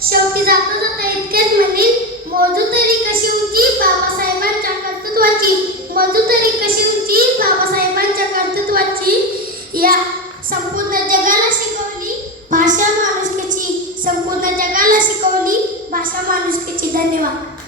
शेवटी जाता जाता इतकेच म्हणील, मोजू तरी कशी उंची बाबासाहेबांच्या कर्तृत्वाची, मोजू तरी कशी उंची बाबासाहेबांच्या कर्तृत्वाची. या संपूर्ण जगाला शिकवली भाषा माणुसकीची, संपूर्ण जगाला शिकवली भाषा माणुसकीची. धन्यवाद.